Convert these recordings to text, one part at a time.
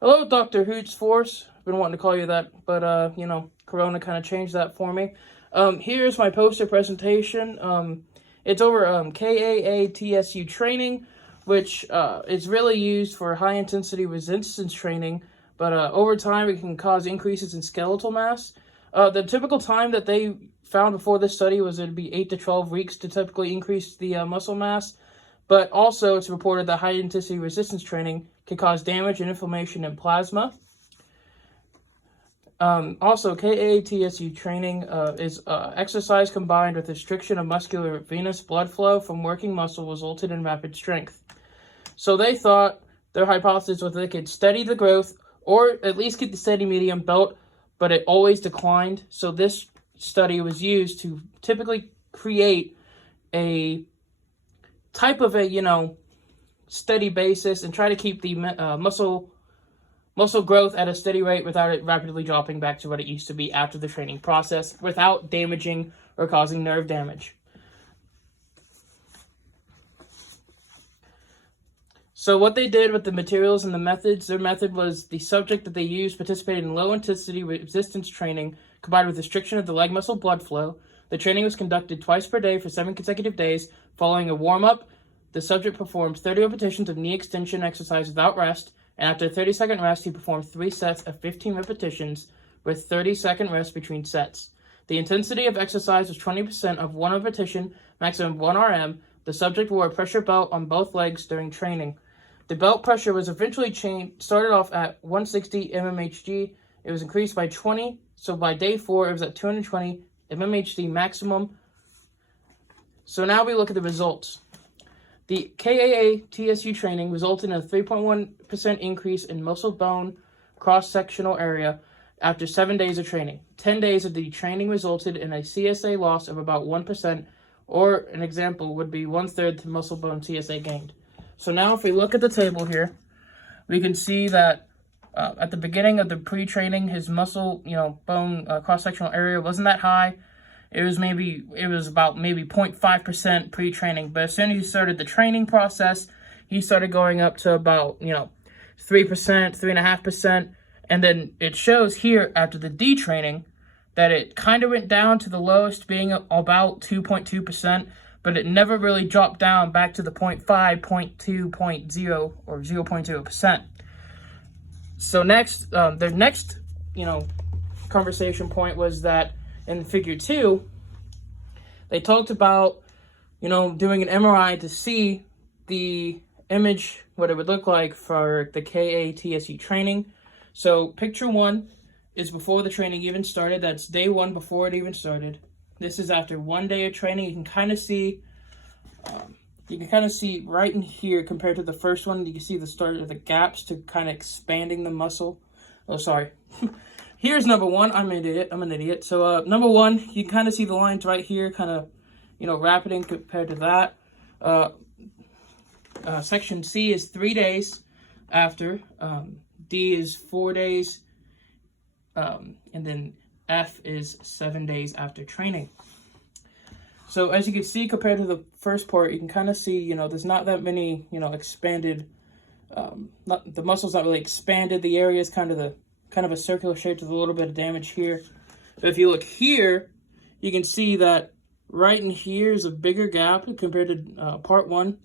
Hello, Dr. Hoots Force. I've been wanting to call you that, but Corona kind of changed that for me. Here's my poster presentation. It's over KAATSU training, which is really used for high-intensity resistance training, but over time it can cause increases in skeletal mass. The typical time that they found before this study was it'd be 8 to 12 weeks to typically increase the muscle mass. But also, it's reported that high-intensity resistance training can cause damage and inflammation in plasma. Also, KAATSU training is exercise combined with restriction of muscular venous blood flow from working muscle resulted in rapid strength. So they thought their hypothesis was they could steady the growth or at least keep the steady medium belt, but it always declined. So this study was used to typically create a type of a steady basis and try to keep the muscle growth at a steady rate without it rapidly dropping back to what it used to be after the training process without damaging or causing nerve damage. So what they did with the materials and the methods, their method was the subject that they used participated in low intensity resistance training combined with restriction of the leg muscle blood flow. The training was conducted twice per day for 7 consecutive days. Following a warm-up, the subject performed 30 repetitions of knee extension exercise without rest, and after a 30-second rest, he performed 3 sets of 15 repetitions with 30-second rest between sets. The intensity of exercise was 20% of 1 repetition, maximum 1 RM. The subject wore a pressure belt on both legs during training. The belt pressure was eventually started off at 160 mmHg. It was increased by 20, so by day 4, it was at 220 mmHg maximum. So now we look at the results. The KAATSU training resulted in a 3.1% increase in muscle bone cross-sectional area after 7 days of training. 10 days of the training resulted in a CSA loss of about 1%, or an example would be 1/3 to muscle bone CSA gained. So now if we look at the table here, we can see that at the beginning of the pre-training, his muscle, bone cross-sectional area wasn't that high. It was about 0.5% pre-training, but as soon as he started the training process, he started going up to about 3%, 3.5%, and then it shows here after the detraining that it kind of went down to the lowest being about 2.2%, but it never really dropped down back to the 0.5, 0.2, 0.0, or 0.0%. So next, the next conversation point was that in figure 2, they talked about, doing an MRI to see the image, what it would look like for the KAATSU training. So picture 1 is before the training even started. That's day 1 before it even started. This is after 1 day of training. You can kind of see, right in here compared to the first one. You can see the start of the gaps to kind of expanding the muscle. Oh, sorry. Here's number 1. I'm an idiot. So number 1, you can kind of see the lines right here, kind of, rapiding compared to that. Section C is 3 days after. D is 4 days. And then F is 7 days after training. So as you can see, compared to the first part, you can kind of see, there's not that many, expanded, the muscle's not really expanded. The area is kind of a circular shape with a little bit of damage here. But if you look here, you can see that right in here is a bigger gap compared to part 1.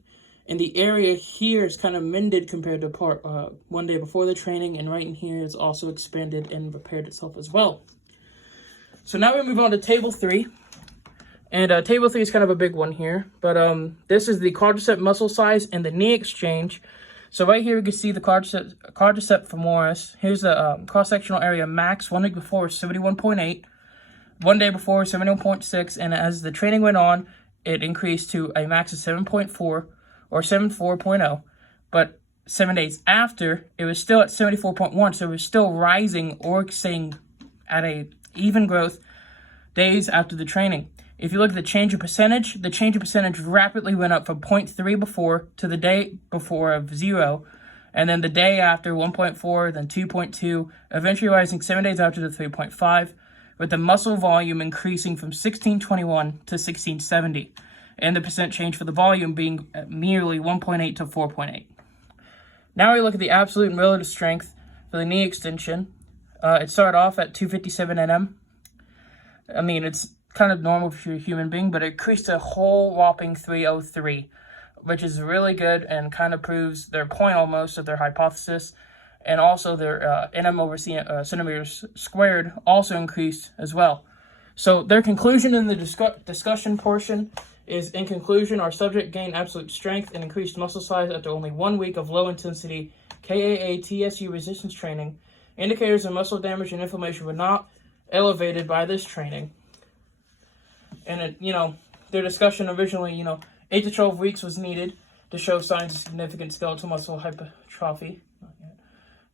And the area here is kind of mended compared to part 1 day before the training. And right in here is also expanded and repaired itself as well. So now we move on to table 3. And table 3 is kind of a big one here. But this is the quadricep muscle size and the knee exchange. So right here we can see the quadricep femoris. Here's the cross-sectional area max. 1 week before was 71.8. 1 day before 71.6. And as the training went on, it increased to a max of 7.4 or 74.0. But 7 days after, it was still at 74.1. So it was still rising or staying at a even growth days after the training. If you look at the change of percentage rapidly went up from 0.3 before to the day before of 0, and then the day after 1.4, then 2.2, eventually rising 7 days after to 3.5, with the muscle volume increasing from 1621 to 1670, and the percent change for the volume being merely 1.8 to 4.8. Now we look at the absolute and relative strength. for the knee extension. It started off at 257 Nm. I mean, it's kind of normal if you're a human being, but it increased a whole whopping 303, which is really good and kind of proves their point almost of their hypothesis. And also their Nm over centimeters squared also increased as well. So their conclusion in the discussion portion is, in conclusion, our subject gained absolute strength and increased muscle size after only 1 week of low-intensity KAA-TSU resistance training. Indicators of muscle damage and inflammation were not elevated by this training. And, their discussion originally, 8 to 12 weeks was needed to show signs of significant skeletal muscle hypertrophy.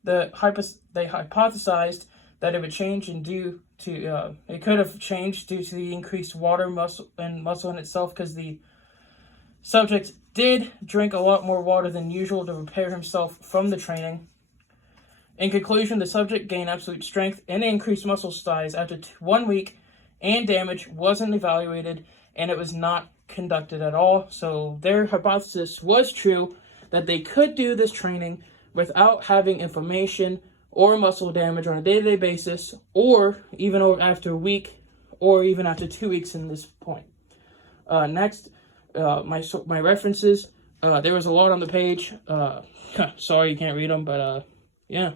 They hypothesized that it would change it could have changed due to the increased water muscle in itself, because the subject did drink a lot more water than usual to prepare himself from the training. In conclusion, the subject gained absolute strength and increased muscle size after 1 week, and damage wasn't evaluated, and it was not conducted at all. So their hypothesis was true, that they could do this training without having inflammation or muscle damage on a day-to-day basis, or even after a week, or even after 2 weeks in this point. Next, my references. There was a lot on the page. Sorry you can't read them, but yeah.